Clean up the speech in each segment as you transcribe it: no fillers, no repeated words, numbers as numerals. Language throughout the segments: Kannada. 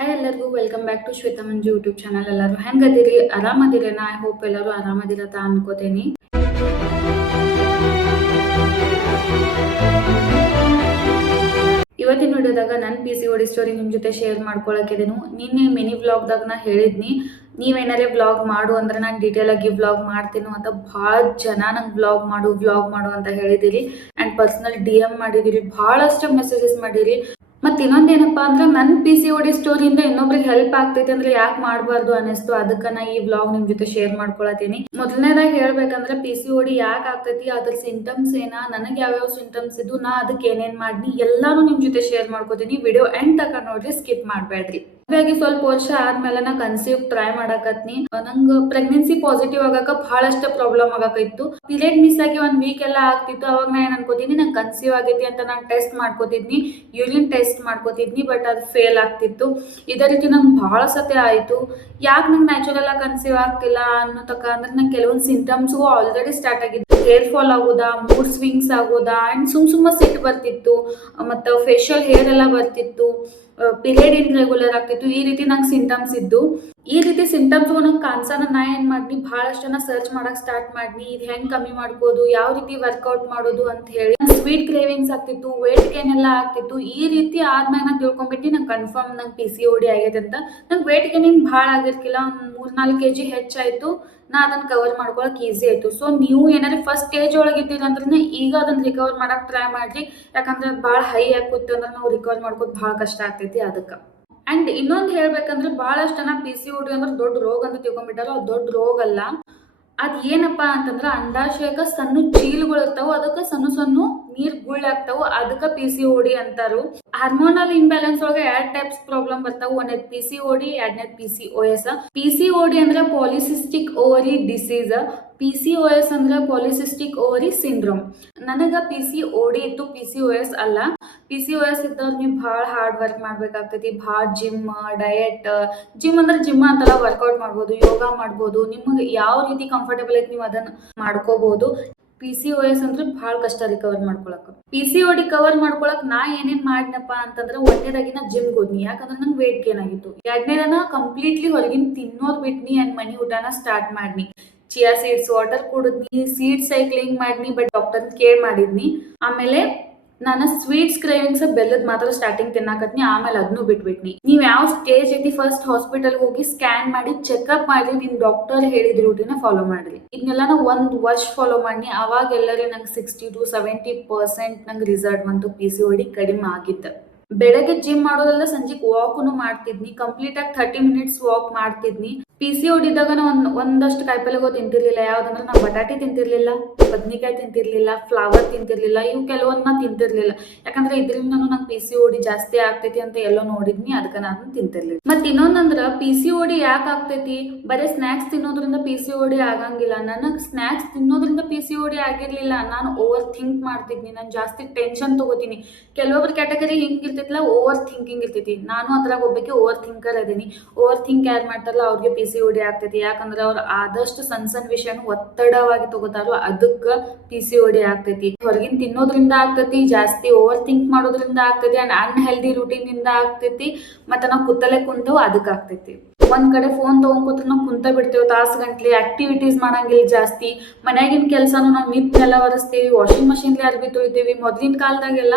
ಹಾಯ್ ಎಲ್ಲರಿಗೂ welcome back to Shweta Manju YouTube channel. ಎಲ್ಲರೂ ಹೆಂಗದಿರಿ? ಆರಾಮದಿರೇನಾ? ಐ ಹೋಪ್ ಎಲ್ಲರೂ ಆರಾಮದಿರತ್ತ ಅನ್ಕೋತೇನಿ. ಇವತ್ತಿನ ವಿಡಿಯೋದಾಗ ನನ್ನ PCOD ಸ್ಟೋರಿ ನಿಮ್ಮ ಜೊತೆ ಶೇರ್ ಮಾಡ್ಕೊಳಕಿದೇನು. ನಿನ್ನೆ ಮಿನಿ ವ್ಲಾಗ್ದಾಗ ನಾ ಹೇಳಿದ್ನಿ ನೀವೇನಾರೇ ವ್ಲಾಗ್ ಮಾಡು ಅಂದ್ರೆ ನಾನು ಡೀಟೇಲ್ ಆಗಿ ವ್ಲಾಗ್ ಮಾಡ್ತೀನೋ ಅಂತ ಭಾಳ ಜನ ನಂಗೆ ವ್ಲಾಗ್ ಮಾಡು ಅಂತ ಹೇಳಿದಿರಿ. ಆ್ಯಂಡ್ ಪರ್ಸನಲ್ DM ಮಾಡಿದಿರಿ, ಭಾಳಷ್ಟು ಮೆಸೇಜಸ್ ಮಾಡಿರಿ. ಮತ್ತೆ ಇನ್ನೊಂದೇನಪ್ಪಾ ಅಂದ್ರೆ ನನ್ನ PCOD ಸ್ಟೋರಿಯಿಂದ ಇನ್ನೊಬ್ರಿಗೆ ಹೆಲ್ಪ್ ಆಗ್ತೈತಿ ಅಂದ್ರೆ ಯಾಕೆ ಮಾಡಬಾರ್ದು ಅನ್ನಿಸ್ತು. ಅದಕ್ಕೆ ನಾ ಈ ವ್ಲಾಗ್ ನಿಮ್ ಜೊತೆ ಶೇರ್ ಮಾಡ್ಕೊಳತೀನಿ. ಮೊದಲನೇದಾಗಿ ಹೇಳ್ಬೇಕಂದ್ರೆ PCOD ಯಾಕೆ ಆಗ್ತೈತಿ, ಅದ್ರ ಸಿಂಟಮ್ಸ್ ಏನ, ನನಗೆ ಯಾವ್ಯಾವ ಸಿಂಟಮ್ಸ್ ಇದ್ದು, ನಾ ಅದಕ್ಕೆ ಏನೇನ್ ಮಾಡಿನಿ ಎಲ್ಲಾನು ನಿಮ್ ಜೊತೆ ಶೇರ್ ಮಾಡ್ಕೋತೀನಿ. ವಿಡಿಯೋ ಎಂಡ್ ತಕ ನೋಡ್ರಿ, ಸ್ಕಿಪ್ ಮಾಡ್ಬೇಡ್ರಿ. ಹಾಗಾಗಿ ಸ್ವಲ್ಪ ವರ್ಷ ಆದ್ಮೇಲೆ ನಾ ಕನ್ಸೀವ್ ಟ್ರೈ ಮಾಡಕತ್ನಿ. ನಂಗೆ ಪ್ರೆಗ್ನೆನ್ಸಿ ಪಾಸಿಟಿವ್ ಆಗಕ ಬಹಳಷ್ಟು ಪ್ರಾಬ್ಲಮ್ ಆಗಕೈತ್ತು. ಪೀರಿಯಡ್ ಮಿಸ್ ಆಗಿ 1 ವೀಕ್ ಎಲ್ಲ ಆಗ್ತಿತ್ತು. ಅವಾಗ ನಾ ಏನ್ ಅನ್ಕೋತೀನಿ, ನಂಗೆ ಕನ್ಸೀವ್ ಆಗೈತಿ ಅಂತ ನಾನು ಟೆಸ್ಟ್ ಮಾಡ್ಕೋತಿದ್ನಿ, ಯೂರಿನ್ ಟೆಸ್ಟ್ ಮಾಡ್ಕೋತಿದ್ನಿ. ಬಟ್ ಅದು ಫೇಲ್ ಆಗ್ತಿತ್ತು. ಇದೇ ರೀತಿ ನಂಗೆ ಬಹಳ ಸತಿ ಆಯ್ತು. ಯಾಕೆ ನಂಗೆ ನ್ಯಾಚುರಲ್ ಆಗಿ ಕನ್ಸೀವ್ ಆಗ್ತಿಲ್ಲ ಅನ್ನೋತಕ್ಕ ಅಂದ್ರೆ ನಂಗೆ ಕೆಲವೊಂದು ಸಿಂಟಮ್ಸು ಆಲ್ರೆಡಿ ಸ್ಟಾರ್ಟ್ ಆಗಿತ್ತು. ಹೇರ್ ಫಾಲ್ ಆಗೋದಾ, ಮೂಡ್ ಸ್ವಿಂಗ್ಸ್ ಆಗೋದಾ, ಅಂಡ್ ಸುಮ್ಮ ಸಿಟ್ಟು ಬರ್ತಿತ್ತು, ಮತ್ತು ಫೇಶಿಯಲ್ ಹೇರ್ ಎಲ್ಲ ಬರ್ತಿತ್ತು, ಪೀರಿಯಡ್ ಇರ್ರೆಗ್ಯುಲರ್ ಆಗ್ತಿತ್ತು. ಈ ರೀತಿ ನಂಗೆ ಸಿಂಟಮ್ಸ್ ಇದ್ದು. ಈ ರೀತಿ ಸಿಂಟಮ್ಸ್ ನಂಗೆ ಕಾಣಿಸೋಣ ನಾ ಏನ್ ಮಾಡ್ನಿ, ಬಹಳಷ್ಟು ಜನ ಸರ್ಚ್ ಮಾಡಕ್ ಸ್ಟಾರ್ಟ್ ಮಾಡ್ನಿ. ಇದು ಹೆಂಗ್ ಕಮ್ಮಿ ಮಾಡ್ಬೋದು, ಯಾವ ರೀತಿ ವರ್ಕೌಟ್ ಮಾಡೋದು ಅಂತ ಹೇಳಿ. ಸ್ವೀಟ್ ಕ್ರೇವಿಂಗ್ಸ್ ಆಗ್ತಿತ್ತು, ವೇಟ್ ಗೇನ್ ಎಲ್ಲ ಆಗ್ತಿತ್ತು. ಈ ರೀತಿ ಆದ್ಮೇಲೆ ನಾನು ತಿಳ್ಕೊಂಡ್ಬಿಟ್ಟು ನಂಗೆ ಕನ್ಫರ್ಮ್ ನಂಗೆ PCOD ಆಗೈತೆ ಅಂತ. ನಂಗೆ ವೇಟ್ ಗೇನಿಂಗ್ ಭಾಳ ಆಗಿರ್ಕಿಲ್ಲ, ಒಂದು 3-4 kg ಹೆಚ್ಚಾಯ್ತು. ನಾ ಅದನ್ನ ಕವರ್ ಮಾಡ್ಕೊಳಕ್ ಈಸಿ ಆಯ್ತು. ಸೊ ನೀವು ಏನಾದ್ರೆ ಫಸ್ಟ್ ಸ್ಟೇಜ್ ಒಳಗಿದ್ದೀರ ಅಂದ್ರೆ ಈಗ ಅದನ್ನ ರಿಕವರ್ ಮಾಡಕ್ ಟ್ರೈ ಮಾಡ್ರಿ. ಯಾಕಂದ್ರೆ ಭಾಳ ಹೈ ಆಗುತ್ತೆ ಅಂದ್ರೆ ನಾವು ರಿಕವರ್ ಮಾಡ್ಕೋದು ಭಾಳ ಕಷ್ಟ ಆಗ್ತೈತಿ. ಅದಕ್ಕೆ ಅಂಡ್ ಇನ್ನೊಂದು ಹೇಳ್ಬೇಕಂದ್ರೆ ಬಹಳಷ್ಟು ಜನ PCOD ಅಂದ್ರೆ ದೊಡ್ಡ ರೋಗ ಅಂತ ತಿಳ್ಕೊಂಡ್ಬಿಟ್ಟಾರ. ಅದು ದೊಡ್ಡ ರೋಗ ಅಲ್ಲ. ಅದ್ ಏನಪ್ಪಾ ಅಂತಂದ್ರ ಅಂಡಾಶಯಕ್ಕ ಸಣ್ಣ ಚೀಲಗಳು ಇರ್ತಾವ, ಅದಕ್ಕೆ ಸಣ್ಣ ನೀರ್ ಗುಳ್ಳಾಗ್ತಾವ, ಅದಕ್ಕೆ PCOD ಅಂತಾರು. ಹಾರ್ಮೋನಲ್ ಇಂಬ್ಯಾಲೆನ್ಸ್ ಒಳಗೆ 2 ಟೈಪ್ಸ್ ಪ್ರಾಬ್ಲಮ್ ಬರ್ತಾವ. ಒಂದೇದ್ PCOD, ಎರಡನೇದ್ PCOS. PCOD ಅಂದ್ರೆ ಪಾಲಿಸಿಸ್ಟಿಕ್ ಓವರಿ ಡಿಸೀಸ್, PCOS ಅಂದ್ರೆ ಪಾಲಿಸಿಸ್ಟಿಕ್ ಓವರಿ ಸಿಂಡ್ರೋಮ್. ನನಗ PCOD ಇತ್ತು, PCOS ಅಲ್ಲ. PCOS ಇದ್ದವ್ರು ನೀವು ಭಾಳ ಹಾರ್ಡ್ ವರ್ಕ್ ಮಾಡ್ಬೇಕಾಗ್ತೈತಿ. ಭಾಳ ಡಯಟ್, ಜಿಮ್ ಅಂದ್ರೆ ಜಿಮ್ ಅಂತಲ್ಲ, ವರ್ಕೌಟ್ ಮಾಡ್ಬೋದು, ಯೋಗ ಮಾಡ್ಬೋದು, ನಿಮಗೆ ಯಾವ ರೀತಿ ಕಂಫರ್ಟೇಬಲ್ ಐತಿ ನೀವು ಅದನ್ನ ಮಾಡ್ಕೋಬಹುದು. PCOS ಅಂದ್ರೆ ಭಾಳ ಕಷ್ಟ ರಿಕವರ್ ಮಾಡ್ಕೊಳಕ್. PCOD ಕವರ್ ಮಾಡ್ಕೊಳಕ್ ನಾ ಏನೇನ್ ಮಾಡಿನಪ್ಪ ಅಂತಂದ್ರೆ, ಒಂದನೇದಾಗಿನ ಜಿಮ್ ಹೋದ್ನಿ, ಯಾಕಂದ್ರೆ ನಂಗೆ ವೇಟ್ ಗೇನ್ ಆಗಿತ್ತು. ಎರಡನೇದನ ಕಂಪ್ಲೀಟ್ಲಿ ಹೊರಗಿನ ತಿನ್ನೋದ್ ಬಿಟ್ನಿ ಅಂಡ್ ಮನಿ ಊಟನ ಸ್ಟಾರ್ಟ್ ಮಾಡ್ನಿ. ಚಿಯಾ ಸೀಡ್ಸ್ ವಾಟರ್ ಕುಡಿದ್ನಿ, ಸೀಡ್ ಸೈಕ್ಲಿಂಗ್ ಮಾಡ್ನಿ, ಬಟ್ ಡಾಕ್ಟರ್ ಕೇರ್ ಮಾಡಿದ್ನಿ. ಆಮೇಲೆ ನಾನು ಸ್ವೀಟ್ಸ್ ಕ್ರೇವಿಂಗ್ಸ್ ಬೆಲ್ಲದ್ ಮಾತ್ರ ಸ್ಟಾರ್ಟಿಂಗ್ ತಿನ್ನಾಕತ್ನಿ, ಆಮೇಲೆ ಅದನ್ನು ಬಿಟ್ಬಿಟ್ನಿ. ನೀವ್ ಯಾವ ಸ್ಟೇಜ್ ಐತಿ ಫಸ್ಟ್ ಹಾಸ್ಪಿಟಲ್ ಹೋಗಿ ಸ್ಕ್ಯಾನ್ ಮಾಡಿ ಚೆಕ್ಅಪ್ ಮಾಡಿ ನಿಮ್ ಡಾಕ್ಟರ್ ಹೇಳಿದ ರೂಟಿನ ಫಾಲೋ ಮಾಡ್ರಿ. ಇದನ್ನೆಲ್ಲ ನಾ 1 ವರ್ಷ ಫಾಲೋ ಮಾಡಿ, ಅವಾಗ ಎಲ್ಲರೂ ನಂಗೆ 60 to 70% ನಂಗೆ ರಿಸಲ್ಟ್ ಬಂತು. PCOD ಕಡಿಮೆ ಆಗಿತ್ತು. ಬೆಳಗ್ಗೆ ಜಿಮ್ ಮಾಡೋದಲ್ಲ, ಸಂಜೆಗೆ ವಾಕ್ನು ಮಾಡ್ತಿದ್ನಿ. ಕಂಪ್ಲೀಟ್ ಆಗಿ 30 minutes ವಾಕ್ ಮಾಡ್ತಿದ್ನಿ. PCOD ಇದ್ದಾಗ ಒಂದಷ್ಟು ಕಾಯಿಪಲ್ಲೆಗಳು ತಿಂತಿರ್ಲಿಲ್ಲ. ಯಾವ್ದಂದ್ರೆ ನಾ ಬಟಾಟೆ ತಿಂತಿರ್ಲಿಲ್ಲ, ಬದ್ನಿಕಾಯಿ ತಿಂತಿರ್ಲಿಲ್ಲ, ಫ್ಲವರ್ ತಿಂತಿರ್ಲಿಲ್ಲ, ಇವು ಕೆಲವೊಂದನ್ನ ತಿಂತಿರ್ಲಿಲ್ಲ. ಯಾಕಂದ್ರೆ ಇದರಿಂದ ನಂಗೆ PCOD ಜಾಸ್ತಿ ಆಗ್ತೈತಿ ಅಂತ ಎಲ್ಲೋ ನೋಡಿದ್ನಿ, ಅದಕ್ಕೆ ನಾನು ತಿಂತಿರ್ಲಿಲ್ಲ. ಮತ್ ಇನ್ನೊಂದಂದ್ರ PCOD ಯಾಕೆ ಆಗ್ತೈತಿ, ಬರೀ ಸ್ನಾಕ್ಸ್ ತಿನ್ನೋದ್ರಿಂದ PCOD ಆಗಂಗಿಲ್ಲ. ನನಗ್ ಸ್ನಾಕ್ಸ್ ತಿನ್ನೋದ್ರಿಂದ PCOD ಆಗಿರ್ಲಿಲ್ಲ. ನಾನು ಓವರ್ ಥಿಂಕ್ ಮಾಡ್ತಿದ್ನಿ, ನಾನು ಜಾಸ್ತಿ ಟೆನ್ಷನ್ ತಗೋತೀನಿ. ಕೆಲವೊಬ್ರು ಕ್ಯಾಟಗರಿ ಹಿಂಗಿರ್ತೈತಿಲ್ಲ, ಓವರ್ ಥಿಂಕಿಂಗ್ ಇರ್ತೈತಿ. ನಾನು ಅದ್ರಾಗ ಒಬ್ಬಕ್ಕೆ ಓವರ್ ಥಿಂಕರ್ ಅದೀನಿ. ಓವರ್ ಥಿಂಕ್ ಯಾರು ಮಾಡ್ತಾರಲ್ಲ ಅವ್ರಿಗೆ PCOD ಆಗ್ತೈತಿ. ಯಾಕಂದ್ರೆ ಅವ್ರು ಆದಷ್ಟು ಸಣ್ಣ ವಿಷಯನ ಒತ್ತಡವಾಗಿ ತಗೋತಾರೋ, ಅದಕ್ಕೆ PCOD ಆಗ್ತೈತಿ. ಹೊರಗಿನ ತಿನ್ನೋದ್ರಿಂದ ಆಗ್ತೈತಿ, ಜಾಸ್ತಿ ಓವರ್ ಥಿಂಕ್ ಮಾಡೋದ್ರಿಂದ ಆಗ್ತೈತಿ, ಅಂಡ್ ಅನ್ಹೆಲ್ದಿ ರೂಟೀನ್ ಇಂದ ಆಗ್ತೈತಿ, ಮತ್ತೆ ನಾವು ಕುತ್ತಲೆ ಕುಂತೇವು ಅದಕ್ಕೆ ಆಗ್ತೈತಿ. ಒಂದ್ ಕಡೆ ಫೋನ್ ತಗೊಂಡ್ಕೊತ ನಾವು ಕುಂತ ಬಿಡ್ತೇವೆ ತಾಸು ಗಂಟ್ಲಿ, ಆಕ್ಟಿವಿಟೀಸ್ ಮಾಡಂಗಿಲ್ಲ ಜಾಸ್ತಿ. ಮನ್ಯಾಗಿನ ಕೆಲಸನೂ ನಾವು ನಿತ್ನೆಲ್ಲ ಒರೆಸ್ತೀವಿ, ವಾಷಿಂಗ್ ಮಷಿನ್ಲಿ ಅರ್ಬಿ ತೊಳಿತೀವಿ. ಮೊದ್ಲಿನ ಕಾಲದಾಗೆಲ್ಲ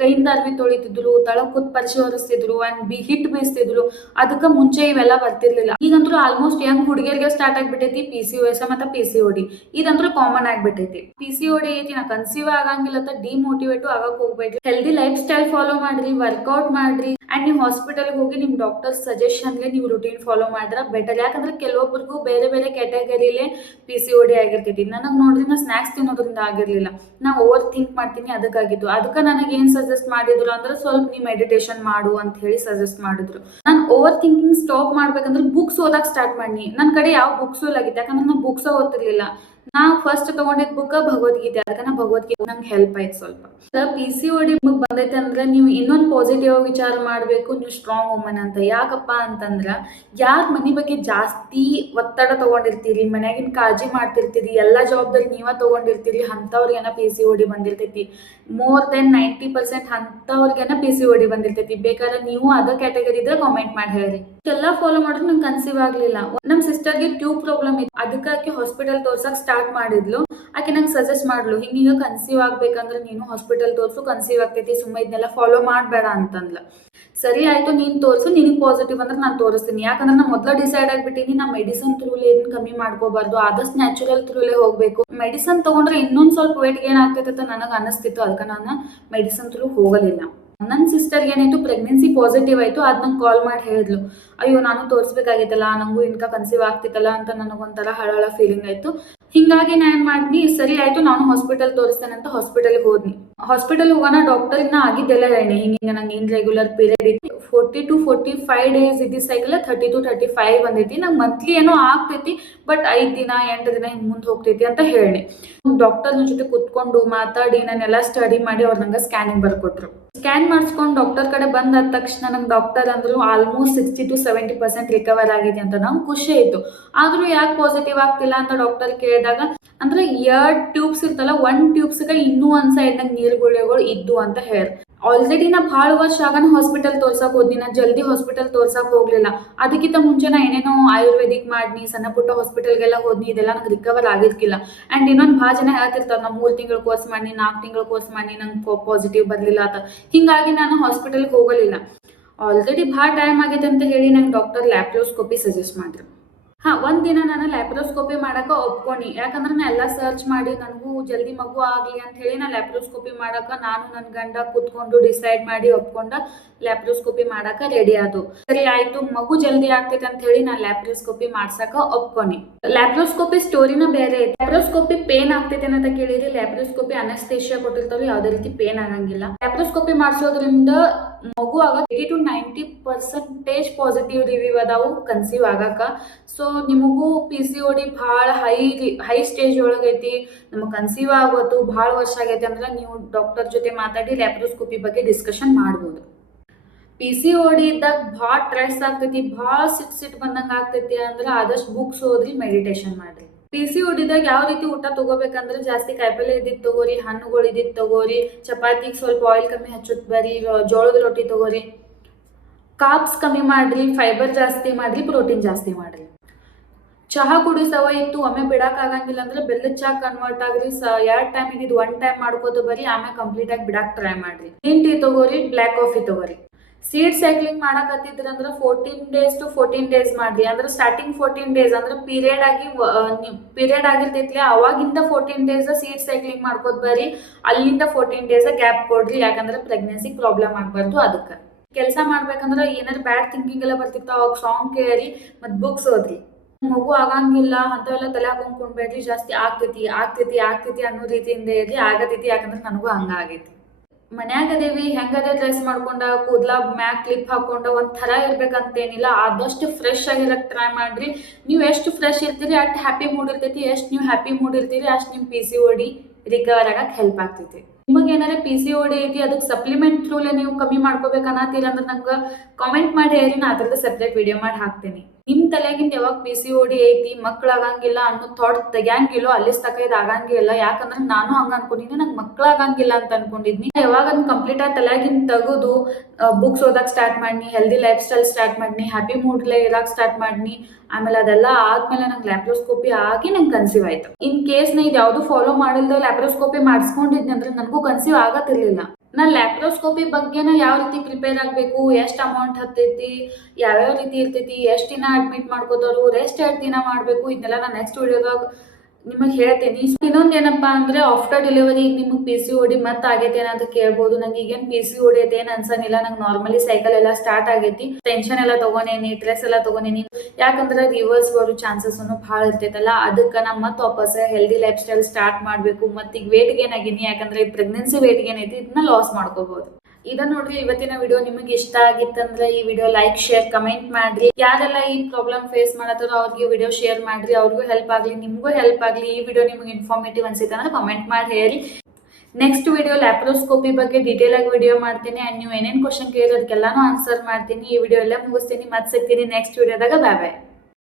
ಕೈಯಿಂದ ಅರ್ಬಿ ತೊಳಿತಿದ್ರು, ತಳಗ್ ಕೂತ್ ಪರಿಶಿ ಒರೆಸ್ತಿದ್ರು, ಅಂಡ್ ಹಿಟ್ ಬೀಸ್ತಿದ್ರು. ಅದಕ್ಕೆ ಮುಂಚೆ ಇವೆಲ್ಲ ಬರ್ತಿರ್ಲಿಲ್ಲ. ಈಗಂತೂ ಆಲ್ಮೋಸ್ಟ್ ಯಂಗ್ ಹುಡುಗಿಯರಿಗೆ ಸ್ಟಾರ್ಟ್ ಆಗ್ಬಿಟ್ಟೈತಿ PCOS ಮತ್ತೆ PCOD. ಇದಂತೂ ಕಾಮನ್ ಆಗ್ಬಿಟ್ಟೈತಿ. PCOD ಐತಿ, ನಾ ಕನ್ಸೀವ್ ಆಗಂಗಿಲ್ಲ ಅಂತ ಡಿಮೋಟಿವೇಟ್ ಆಗಕ್ ಹೋಗ್ಬೇಡ್ರಿ. ಹೆಲ್ದಿ ಲೈಫ್ ಸ್ಟೈಲ್ ಫಾಲೋ ಮಾಡ್ರಿ, ವರ್ಕೌಟ್ ಮಾಡ್ರಿ, ಅಂಡ್ ನೀವು ಹಾಸ್ಪಿಟಲ್ ಹೋಗಿ ನಿಮ್ ಡಾಕ್ಟರ್ ಸಜೆಷನ್ಗೆ ನೀವು ರೂಟೀನ್ ಫಾಲೋ ಮಾಡಿದ್ರೆ ಬೆಟರ್. ಯಾಕಂದ್ರೆ ಕೆಲವೊಬ್ಬರಿಗೂ ಬೇರೆ ಬೇರೆ ಕ್ಯಾಟಗರಿಲೇ PCOD ಆಗಿರ್ತೈತಿ. ನನಗೆ ನೋಡ್ರಿ, ನಾ ಸ್ನಾಕ್ಸ್ ತಿನ್ನೋದ್ರಿಂದ ಆಗಿರ್ಲಿಲ್ಲ, ನಾ ಓವರ್ ಥಿಂಕ್ ಮಾಡ್ತೀನಿ, ಅದಕ್ಕಾಗಿತ್ತು. ಅದಕ್ಕೆ ನನಗೆ ಏನ್ ಸಜೆಸ್ಟ್ ಮಾಡಿದ್ರು ಅಂದ್ರೆ, ಸ್ವಲ್ಪ ನೀ ಮೆಡಿಟೇಷನ್ ಮಾಡು ಅಂತ ಹೇಳಿ ಸಜೆಸ್ಟ್ ಮಾಡಿದ್ರು. ನಾನು ಓವರ್ ಥಿಂಕಿಂಗ್ ಸ್ಟಾಪ್ ಮಾಡ್ಬೇಕಂದ್ರೆ ಬುಕ್ಸ್ ಓದಕ್ ಸ್ಟಾರ್ಟ್ ಮಾಡಿ. ನನ್ನ ಕಡೆ ಯಾವ ಬುಕ್ಸು ಇಲ್ಲ ಆಗಿತ್ತು, ಯಾಕಂದ್ರೆ ನಾನು ಬುಕ್ಸ್ ಓದ್ತಿರ್ಲಿಲ್ಲ. ನಾ ಫಸ್ಟ್ ತಗೊಂಡಿದ್ ಬುಕ್ ಭಗವದ್ಗೀತೆ, ಅದಕ್ಕೆ ನಾ ಭಗವದ್ಗೀತೆ ನಂಗೆ ಹೆಲ್ಪ್ ಆಯ್ತು ಸ್ವಲ್ಪ. PCOD ನಿಮಗೆ ಬಂದೈತೆ ಅಂದ್ರೆ ನೀವು ಇನ್ನೊಂದು ಪಾಸಿಟಿವ್ ವಿಚಾರ ಮಾಡಬೇಕು, ನೀವು ಸ್ಟ್ರಾಂಗ್ ವುಮನ್ ಅಂತ. ಯಾಕಪ್ಪ ಅಂತಂದ್ರ ಯಾರ್ ಮನಿ ಬಗ್ಗೆ ಜಾಸ್ತಿ ಒತ್ತಡ ತಗೊಂಡಿರ್ತೀರಿ, ಮನ್ಯಾಗಿನ ಕಾಳಜಿ ಮಾಡ್ತಿರ್ತೀರಿ, ಎಲ್ಲ ಜವಾಬ್ದಾರಿ ನೀವ ತಗೊಂಡಿರ್ತೀರಿ, ಅಂಥವ್ರಿಗೇನ PCOD ಬಂದಿರ್ತೈತಿ. ಮೋರ್ ದೆನ್ 90% ಅಂಥವ್ರಿಗೇನ PCOD ಬಂದಿರ್ತೈತಿ. ಬೇಕಾದ್ರೆ ನೀವು ಅದ ಕ್ಯಾಟಗರಿ ಇದ್ರೆ ಕಾಮೆಂಟ್ ಮಾಡಿ ಹೇಳ್ರಿ. ಎಲ್ಲ ಫಾಲೋ ಮಾಡಿದ್ರು ನಂಗೆ ಕನ್ಸೀವ್ ಆಗ್ಲಿಲ್ಲ. ನಮ್ ಸಿಸ್ಟರ್ಗೆ ಟ್ಯೂಬ್ ಪ್ರಾಬ್ಲಮ್ ಇತ್ತು, ಅದಕ್ಕೆ ಆಕೆ ಹಾಸ್ಪಿಟಲ್ ತೋರ್ಸಕ್ ಸ್ಟಾರ್ಟ್ ಮಾಡಿದ್ಲು. ಆಕೆ ನಂಗೆ ಸಜೆಸ್ಟ್ ಮಾಡ್ಲು, ಹಿಂಗೀಗ ಕನ್ಸೀವ್ ಆಗ್ಬೇಕಂದ್ರೆ ನೀನು ಹಾಸ್ಪಿಟಲ್ ತೋರ್ಸು, ಕನ್ಸೀವ್ ಆಗ್ತೈತಿ, ಸುಮ್ಮ ಇದನ್ನೆಲ್ಲ ಫಾಲೋ ಮಾಡಬೇಡ ಅಂತಂದ್ಲ. ಸರಿ ಆಯ್ತು, ನೀನ್ ತೋರ್ಸು, ನಿನಗೆ ಪಾಸಿಟಿವ್ ಅಂದ್ರೆ ನಾನು ತೋರಿಸ್ತೀನಿ. ಯಾಕಂದ್ರೆ ನಾ ಮೊದಲ ಡಿಸೈಡ್ ಆಗ್ಬಿಟ್ಟಿನಿ, ನಾ ಮೆಡಿಸನ್ ಥ್ರೂಲಿ ಏನು ಕಮ್ಮಿ ಮಾಡ್ಕೋಬಾರ್ದು, ಆದಷ್ಟು ನ್ಯಾಚುರಲ್ ಥ್ರೂಲೇ ಹೋಗ್ಬೇಕು. ಮೆಡಿಸನ್ ತಗೊಂಡ್ರೆ ಇನ್ನೊಂದ್ ಸ್ವಲ್ಪ ವೇಟ್ ಗೇನ್ ಆಗ್ತೈತೆ ಅಂತ ನನಗೆ ಅನಿಸ್ತಿತ್ತು, ಅದಕ್ಕೆ ನಾನು ಮೆಡಿಸನ್ ಥ್ರೂ ಹೋಗಲಿಲ್ಲ. ನನ್ನ ಸಿಸ್ಟರ್ಗೆ ಏನಾಯ್ತು, ಪ್ರೆಗ್ನೆನ್ಸಿ ಪಾಸಿಟಿವ್ ಆಯ್ತು. ಅದ್ ನಂಗೆ ಕಾಲ್ ಮಾಡಿ ಹೇಳಿದ್ಲು, ಅಯ್ಯೋ ನಾನು ತೋರಿಸ್ಬೇಕಾಗಿತ್ತಲ್ಲ, ನಂಗೂ ಇನ್ಕ ಕನ್ಸೀವ್ ಆಗ್ತಿತ್ತಲ್ಲ ಅಂತ ನನಗೊಂಥರ ಹಳಹಳ ಫೀಲಿಂಗ್ ಆಯ್ತು. ಹಿಂಗಾಗಿ ನಾ ಏನ್ ಮಾಡ್ನಿ, ಸರಿ ಆಯ್ತು ನಾನು ಹಾಸ್ಪಿಟಲ್ ತೋರಿಸ್ತೇನೆ ಅಂತ ಹಾಸ್ಪಿಟಲ್ಗೆ ಹೋದ್ನಿ. ಹಾಸ್ಪಿಟಲ್ ಹೋಗೋಣ, ಡಾಕ್ಟರ್ ಇನ್ನ ಆಗಿದ್ದೆಲ್ಲ ಹೇಳಿ, ಹಿಂಗ ನಂಗೆ ಏನ್ ರೆಗ್ಯುಲರ್ ಪೀರಿಯಡ್ ಇತ್ತು, 40 to 45 ಡೇಸ್ ಇದ್ದ ಸೈಕಲ್ 30 to 35 ಬಂದೈತಿ. ನಂಗೆ ಮಂತ್ಲಿ ಏನೋ ಆಗ್ತೈತಿ, ಬಟ್ 5 ದಿನ 8 ದಿನ ಹಿಂಗ್ ಮುಂದೆ ಹೋಗ್ತೈತಿ ಅಂತ ಹೇಳಿ ಡಾಕ್ಟರ್ ಜೊತೆ ಕುತ್ಕೊಂಡು ಮಾತಾಡಿ ನಾನೆಲ್ಲ ಸ್ಟಡಿ ಮಾಡಿ ಅವ್ರು ನಂಗೆ ಸ್ಕ್ಯಾನಿಂಗ್ ಬರ್ಕೊಟ್ರು. ಸ್ಕ್ಯಾನ್ ಮಾಡಿಸ್ಕೊಂಡು ಡಾಕ್ಟರ್ ಕಡೆ ಬಂದ ತಕ್ಷಣ ನಂಗೆ ಡಾಕ್ಟರ್ ಅಂದ್ರು ಆಲ್ಮೋಸ್ಟ್ 60 to 70% ರಿಕವರ್ ಆಗಿದೆ ಅಂತ. ನಂಗೆ ಖುಷಿ ಆಯ್ತು. ಆದ್ರೂ ಯಾಕೆ ಪಾಸಿಟಿವ್ ಆಗ್ತಿಲ್ಲ ಅಂತ ಡಾಕ್ಟರ್ ಕೇಳಿದಾಗ, ಅಂದ್ರೆ 2 ಟ್ಯೂಬ್ಸ್ ಇರ್ತಲ್ಲ, 1 ಟ್ಯೂಬ್ಸ್ಗೆ ಇನ್ನೂ ಒಂದ್ ಸೈಡ್ ನಂಗೆ ನೀರುಗುಳಿಗಳು ಇದ್ದು ಅಂತ ಹೇಳಿ. ಆಲ್ರೆಡಿ ನಾ ಭಾಳ ವರ್ಷ ಆಗನ ಹಾಸ್ಪಿಟಲ್ ತೋರ್ಸಕ್ ಹೋದ್ನಿ, ನಾ ಜಲ್ದಿ ಹಾಸ್ಪಿಟಲ್ ತೋರ್ಸಕ್ ಹೋಗ್ಲಿಲ್ಲ. ಅದಕ್ಕಿಂತ ಮುಂಚೆ ನಾ ಏನೇನೋ ಆಯುರ್ವೇದಿಕ್ ಮಾಡ್ನಿ, ಸಣ್ಣ ಪುಟ್ಟ ಹಾಸ್ಪಿಟಲ್ಗೆಲ್ಲ ಹೋದ್ನಿ, ಇದೆಲ್ಲ ನಂಗೆ ರಿಕವರ್ ಆಗಿರ್ಕಿಲ್ಲ. ಅಂಡ್ ಇನ್ನೊಂದು ಭಾಳ ಜನ ಹೇಳ್ತಿರ್ತಾರೆ, ನಾ 3 ತಿಂಗಳು ಕೋರ್ಸ್ ಮಾಡಿ 4 ತಿಂಗಳು ಕೋರ್ಸ್ ಮಾಡಿ ನಂಗೆ ಪಾಸಿಟಿವ್ ಬರ್ಲಿಲ್ಲ ಅಂತ. ಹಿಂಗಾಗಿ ನಾನು ಹಾಸ್ಪಿಟಲ್ಗೆ ಹೋಗಲಿಲ್ಲ. ಆಲ್ರೆಡಿ ಭಾಳ ಟೈಮ್ ಆಗೈತೆ ಅಂತ ಹೇಳಿ ನಂಗೆ ಡಾಕ್ಟರ್ ಲ್ಯಾಪ್ರೋಸ್ಕೋಪಿ ಸಜೆಸ್ಟ್ ಮಾಡಿದ್ರು. ಒಂದಿನ ನಾನು ಲ್ಯಾಪ್ರೋಸ್ಕೋಪಿ ಮಾಡಕ ಒಪ್ಕೊಂಡಿ. ಯಾಕಂದ್ರೆ ನಾ ಎಲ್ಲ ಸರ್ಚ್ ಮಾಡಿ ನನಗೂ ಜಲ್ದಿ ಮಗು ಆಗಲಿ ಅಂತ ಹೇಳಿ ನಾ ಲ್ಯಾಪ್ರೋಸ್ಕೋಪಿ ಮಾಡಕ ನಾನು ನನ್ನ ಗಂಡ ಕೂತ್ಕೊಂಡು ಡಿಸೈಡ್ ಮಾಡಿ ಒಪ್ಕೊಂಡ ಲ್ಯಾಪ್ರೋಸ್ಕೋಪಿ ಮಾಡಕ ರೆಡಿ ಆದು. ಸರಿ ಆಯ್ತು, ಮಗು ಜಲ್ದಿ ಆಗ್ತೈತೆ ಅಂತ ಹೇಳಿ ನಾ ಲ್ಯಾಪ್ರೋಸ್ಕೋಪಿ ಮಾಡ್ಸಕ ಒಪ್ಕೊಂಡಿ. ಲ್ಯಾಪ್ರೋಸ್ಕೋಪಿ ಸ್ಟೋರಿನ ಬೇರೆ ಐತಿ. ಲ್ಯಾಪ್ರೋಸ್ಕೋಪಿ ಪೇನ್ ಆಗ್ತೈತೆ ಅಂತ ಕೇಳಿರಿ, ಲ್ಯಾಪ್ರೋಸ್ಕೋಪಿ ಅನಸ್ತೇಶಿಯಾ ಕೊಟ್ಟಿರ್ತಾವ್ರಿ, ಯಾವುದೇ ರೀತಿ ಪೇನ್ ಆಗಂಗಿಲ್ಲ. ಲ್ಯಾಪ್ರೋಸ್ಕೋಪಿ ಮಾಡಿಸೋದ್ರಿಂದ ಮಗು ಆಗ 80 to 90% ಪಾಸಿಟಿವ್ ರಿವ್ಯೂ ಅದಾವು ಕನ್ಸೀವ್ ಆಗಾಕ. ಸೊ ನಿಮಗೂ PCOD ಭಾಳ ಹೈ ಸ್ಟೇಜ್ ಒಳಗೈತಿ, ನಮಗೆ ಕನ್ಸೀವ್ ಆಗೋದು ಭಾಳ ವರ್ಷ ಆಗೈತಿ ಅಂದ್ರೆ ನೀವು ಡಾಕ್ಟರ್ ಜೊತೆ ಮಾತಾಡಿ ಲ್ಯಾಪ್ರೋಸ್ಕೋಪಿ ಬಗ್ಗೆ ಡಿಸ್ಕಷನ್ ಮಾಡ್ಬೋದು. PCOD ಇದ್ದಾಗ ಭಾಳ ಸ್ಟ್ರೆಸ್ ಆಗ್ತೈತಿ, ಭಾಳ ಸಿಟ್ ಬಂದಂಗೆ ಆಗ್ತೈತಿ ಅಂದ್ರೆ ಆದಷ್ಟು ಬುಕ್ಸ್ ಓದ್ರಿ, ಮೆಡಿಟೇಷನ್ ಮಾಡ್ರಿ. PCOD ಇದ್ದಾಗ ಯಾವ ರೀತಿ ಊಟ ತಗೋಬೇಕಂದ್ರೆ ಜಾಸ್ತಿ ಕಾಯಿಪಲ್ಲೆ ಇದ್ದಿದ್ದು ತಗೋರಿ, ಹಣ್ಣುಗಳು ಇದ್ದಿದ್ದು ತಗೋರಿ, ಚಪಾತಿಗೆ ಸ್ವಲ್ಪ ಆಯಿಲ್ ಕಮ್ಮಿ ಹಚ್ಚೋದು ಬರೀ, ಜೋಳದ ರೊಟ್ಟಿ ತಗೋರಿ, ಕಾರ್ಬ್ಸ್ ಕಮ್ಮಿ ಮಾಡ್ರಿ, ಫೈಬರ್ ಜಾಸ್ತಿ ಮಾಡ್ರಿ, ಪ್ರೋಟೀನ್ ಜಾಸ್ತಿ ಮಾಡ್ರಿ. ಚಹಾ ಕುಡಿ ಸವ ಇತ್ತು, ಒಮ್ಮೆ ಬಿಡಕ್ ಆಗಂಗಿಲ್ಲ ಅಂದ್ರೆ ಬೆಲ್ಲದ ಚಹಾ ಕನ್ವರ್ಟ್ ಆಗ್ರಿ. 2 ಟೈಮ್ ಇದ್ದಿದ್ದು 1 ಟೈಮ್ ಮಾಡ್ಕೋತ ಬರೀ, ಆಮೇಲೆ ಕಂಪ್ಲೀಟ್ ಆಗಿ ಬಿಡಕ್ ಟ್ರೈ ಮಾಡ್ರಿ. ಗ್ರೀನ್ ಟೀ ತಗೋರಿ, ಬ್ಲ್ಯಾಕ್ ಕಾಫಿ ತಗೋರಿ. ಸೀಡ್ ಸೈಕ್ಲಿಂಗ್ ಮಾಡಕತ್ತಿದ್ರ ಅಂದ್ರೆ 14 days to 14 days ಮಾಡ್ರಿ. ಅಂದ್ರೆ ಸ್ಟಾರ್ಟಿಂಗ್ 14 days ಅಂದ್ರೆ ಪೀರಿಯಡ್ ಆಗಿರ್ತೈತಿ, ಅವಾಗಿಂದ 14 days ಸೀಡ್ ಸೈಕ್ಲಿಂಗ್ ಮಾಡ್ಕೋತ ಬರ್ರಿ. ಅಲ್ಲಿಂದ 14 days ಗ್ಯಾಪ್ ಕೊಡ್ರಿ, ಯಾಕಂದ್ರೆ ಪ್ರೆಗ್ನೆನ್ಸಿ ಪ್ರಾಬ್ಲಮ್ ಆಗ್ಬಾರ್ದು. ಅದಕ್ಕೆ ಕೆಲಸ ಮಾಡ್ಬೇಕಂದ್ರೆ ಏನಾದ್ರು ಬ್ಯಾಡ್ ಥಿಂಕಿಂಗ್ ಎಲ್ಲ ಬರ್ತಿರ್ತಾವ, ಅವಾಗ ಸಾಂಗ್ ಕೇಳಿ ಮತ್ತು ಬುಕ್ಸ್ ಓದ್ರಿ. ಮಗು ಆಗಂಗಿಲ್ಲ ಅಂತವೆಲ್ಲ ತಲೆ ಹಾಕೊಂಡ್ಬೇಡ್ರಿ, ಜಾಸ್ತಿ ಆಗ್ತೈತಿ ಅನ್ನೋ ರೀತಿಯಿಂದ ಇರ್ರಿ. ಆಗತೈತಿ, ಯಾಕಂದ್ರೆ ನನಗೂ ಹಂಗ ಆಗೈತಿ. ಮನ್ಯಾಗ ಅದೇವಿ, ಹೆಂಗದೇ ಡ್ರೆಸ್ ಮಾಡ್ಕೊಂಡ, ಕೂದ್ಲ ಮ್ಯಾಕ್ ಕ್ಲಿಪ್ ಹಾಕೊಂಡ ಒಂಥರ ಇರ್ಬೇಕಂತೇನಿಲ್ಲ. ಆದಷ್ಟು ಫ್ರೆಶ್ ಆಗಿರಕ್ ಟ್ರೈ ಮಾಡ್ರಿ. ನೀವು ಎಷ್ಟು ಫ್ರೆಶ್ ಇರ್ತೀರಿ ಅಷ್ಟು ಹ್ಯಾಪಿ ಮೂಡ್ ಇರ್ತೈತಿ. ಎಷ್ಟು ನೀವು ಹ್ಯಾಪಿ ಮೂಡ್ ಇರ್ತೀರಿ ಅಷ್ಟು ನಿಮ್ಮ PCOD ರಿಕವರ್ ಆಗಕ್ಕೆ ಹೆಲ್ಪ್ ಆಗ್ತೈತಿ. ನಿಮಗೆ ಏನಾರ PCOD ಐತಿ, ಅದಕ್ಕೆ ಸಪ್ಲಿಮೆಂಟ್ ಥ್ರೂಲೆ ನೀವು ಕಮ್ಮಿ ಮಾಡ್ಕೋಬೇಕು ಅನ್ನತ್ತೀರ ಅಂದ್ರೆ ನಂಗೆ ಕಾಮೆಂಟ್ ಮಾಡಿ ಹೇಳಿ, ನಾ ಅದ್ರದ್ದು ಸಪ್ರೇಟ್ ವಿಡಿಯೋ ಮಾಡಿ ಹಾಕ್ತೀನಿ. ನಿಮ್ಮ ತಲೆಗಿಂತ ಯಾವಾಗ PCOD ಐತಿ, ಮಕ್ಕಳಾಗಂಗಿಲ್ಲ ಅನ್ನೋ ಥಾಟ್ ತೆಗ್ಯಾಂಗಿಲ್ಲೋ ಅಲ್ಲಿ ತಕ ಇದು ಆಗಂಗಿಲ್ಲ. ಯಾಕಂದ್ರೆ ನಾನು ಹಂಗ ಅನ್ಕೊಂಡಿದ್ನಿ, ನಂಗೆ ಮಕ್ಕಳಾಗಂಗಿಲ್ಲ ಅಂತ ಅನ್ಕೊಂಡಿದ್ನಿ. ಯಾವಾಗ ಅದನ್ನ ಕಂಪ್ಲೀಟ್ ಆಗಿ ತಲೆಗಿಂತ ತೆಗೆದು ಬುಕ್ಸ್ ಓದಕ್ಕೆ ಸ್ಟಾರ್ಟ್ ಮಾಡಿನಿ, ಹೆಲ್ದಿ ಲೈಫ್ ಸ್ಟೈಲ್ ಸ್ಟಾರ್ಟ್ ಮಾಡಿನಿ, ಹ್ಯಾಪಿ ಮೂಡ್ಲೆ ಇರಕ್ಕೆ ಸ್ಟಾರ್ಟ್ ಮಾಡಿನಿ. ಆಮೇಲೆ ಅದೆಲ್ಲ ಆದ್ಮೇಲೆ ನಂಗೆ ಲ್ಯಾಪ್ರೋಸ್ಕೋಪಿ ಆಗಿ ನಂಗೆ ಕನ್ಸೀವ್ ಆಯ್ತು. ಇನ್ ಕೇಸ್ ನಾ ಇದು ಯಾವುದು ಫಾಲೋ ಮಾಡಿಲ್ದ ಲ್ಯಾಪ್ರೋಸ್ಕೋಪಿ ಮಾಡಿಸ್ಕೊಂಡಿದ್ನಿ ಅಂದ್ರೆ ನನಗೂ ಕನ್ಸೀವ್ ಆಗತ್ತಿರ್ಲಿಲ್ಲ. ನಾನು ಲ್ಯಾಪ್ರೋಸ್ಕೋಪಿ ಬಗ್ಗೆನ ಯಾವ ರೀತಿ ಪ್ರಿಪೇರ್ ಆಗಬೇಕು, ಎಷ್ಟು ಅಮೌಂಟ್ ಹತ್ತೈತಿ, ಯಾವ್ಯಾವ ರೀತಿ ಇರ್ತೈತಿ, ಎಷ್ಟು ದಿನ ಅಡ್ಮಿಟ್ ಮಾಡ್ಕೋತಾರು, ರೆಸ್ಟ್ 2 ದಿನ ಮಾಡಬೇಕು, ಇದನ್ನೆಲ್ಲ ನಾನು ನೆಕ್ಸ್ಟ್ ವಿಡಿಯೋದಾಗ ನಿಮಗೆ ಹೇಳ್ತೀನಿ. ಇನ್ನೊಂದು ಏನಪ್ಪಾ ಅಂದ್ರೆ ಆಫ್ಟರ್ ಡೆಲಿವರಿ ನಿಮಗೆ PCOD ಮತ್ತೆ ಆಗೈತೆ ಅಂತ ಕೇಳ್ಬೋದು. ನಂಗೆ ಈಗೇನು PCOD ಐತೆ ಏನು ಅನ್ಸನಿಲ್ಲ. ನಂಗೆ ನಾರ್ಮಲಿ ಸೈಕಲ್ ಎಲ್ಲ ಸ್ಟಾರ್ಟ್ ಆಗೈತಿ, ಟೆನ್ಷನ್ ಎಲ್ಲ ತಗೊಂಡೇನಿ, ಸ್ಟ್ರೆಸ್ ಎಲ್ಲ ತಗೊಂಡೇನಿ. ಯಾಕಂದ್ರೆ ರಿವರ್ಸ್ ಬರೋ ಚಾನ್ಸಸ್ ಭಾಳ ಇರ್ತೈತಲ್ಲ, ಅದಕ್ಕೆ ನಾ ಮತ್ತೆ ವಾಪಸ್ ಹೆಲ್ದಿ ಲೈಫ್ ಸ್ಟೈಲ್ ಸ್ಟಾರ್ಟ್ ಮಾಡಬೇಕು. ಮತ್ತೆ ಈಗ ವೇಟ್ ಗೇನ್ ಆಗೀನಿ, ಯಾಕಂದ್ರೆ ಪ್ರೆಗ್ನೆನ್ಸಿ ವೇಟ್ ಗೇನ್ ಐತಿ, ಇದನ್ನ ಲಾಸ್ ಮಾಡ್ಕೋಬಹುದು. ಇದ ನೋಡ್ರಿ ಇವತ್ತಿನ ವಿಡಿಯೋ ನಿಮಗೆ ಇಷ್ಟ ಆಗಿತ್ತಂದ್ರೆ ಈ ವಿಡಿಯೋ ಲೈಕ್ ಶೇರ್ ಕಮೆಂಟ್ ಮಾಡ್ರಿ. ಯಾರೆಲ್ಲ ಈ ಪ್ರಾಬ್ಲಮ್ ಫೇಸ್ ಮಾಡತ್ತಾರೋ ಅವ್ರಿಗೆ ವಿಡಿಯೋ ಶೇರ್ ಮಾಡ್ರಿ, ಅವ್ರಿಗೂ ಹೆಲ್ಪ್ ಆಗ್ಲಿ ನಿಮಗೂ ಹೆಲ್ಪ್ ಆಗ್ಲಿ. ಈ ವಿಡಿಯೋ ನಿಮಗೆ ಇನ್ಫಾರ್ಮೇಟಿವ್ ಅನ್ಸಿತ್ತು ಅಂದ್ರೆ ಕಮೆಂಟ್ ಮಾಡಿ ಹೇಳಿ. ನೆಕ್ಸ್ಟ್ ವಿಡಿಯೋ ಲ್ಯಾಪ್ರೋಸ್ಕೋಪಿ ಬಗ್ಗೆ ಡೀಟೇಲ್ ಆಗಿ ವಿಡಿಯೋ ಮಾಡ್ತೀನಿ ಅಂಡ್ ನೀವು ಏನೇನು ಕ್ವಶನ್ ಕೇಳಿರೋದಕ್ಕೆಲ್ಲಾನು ಆನ್ಸರ್ ಮಾಡ್ತೀನಿ. ಈ ವಿಡಿಯೋ ಎಲ್ಲ ಮುಗಿಸ್ತೀನಿ, ಮತ್ತೆ ಸಿಗ್ತೀನಿ ನೆಕ್ಸ್ಟ್ ವಿಡಿಯೋದಾಗ. ಬಾಯ್ ಬಾಯ್.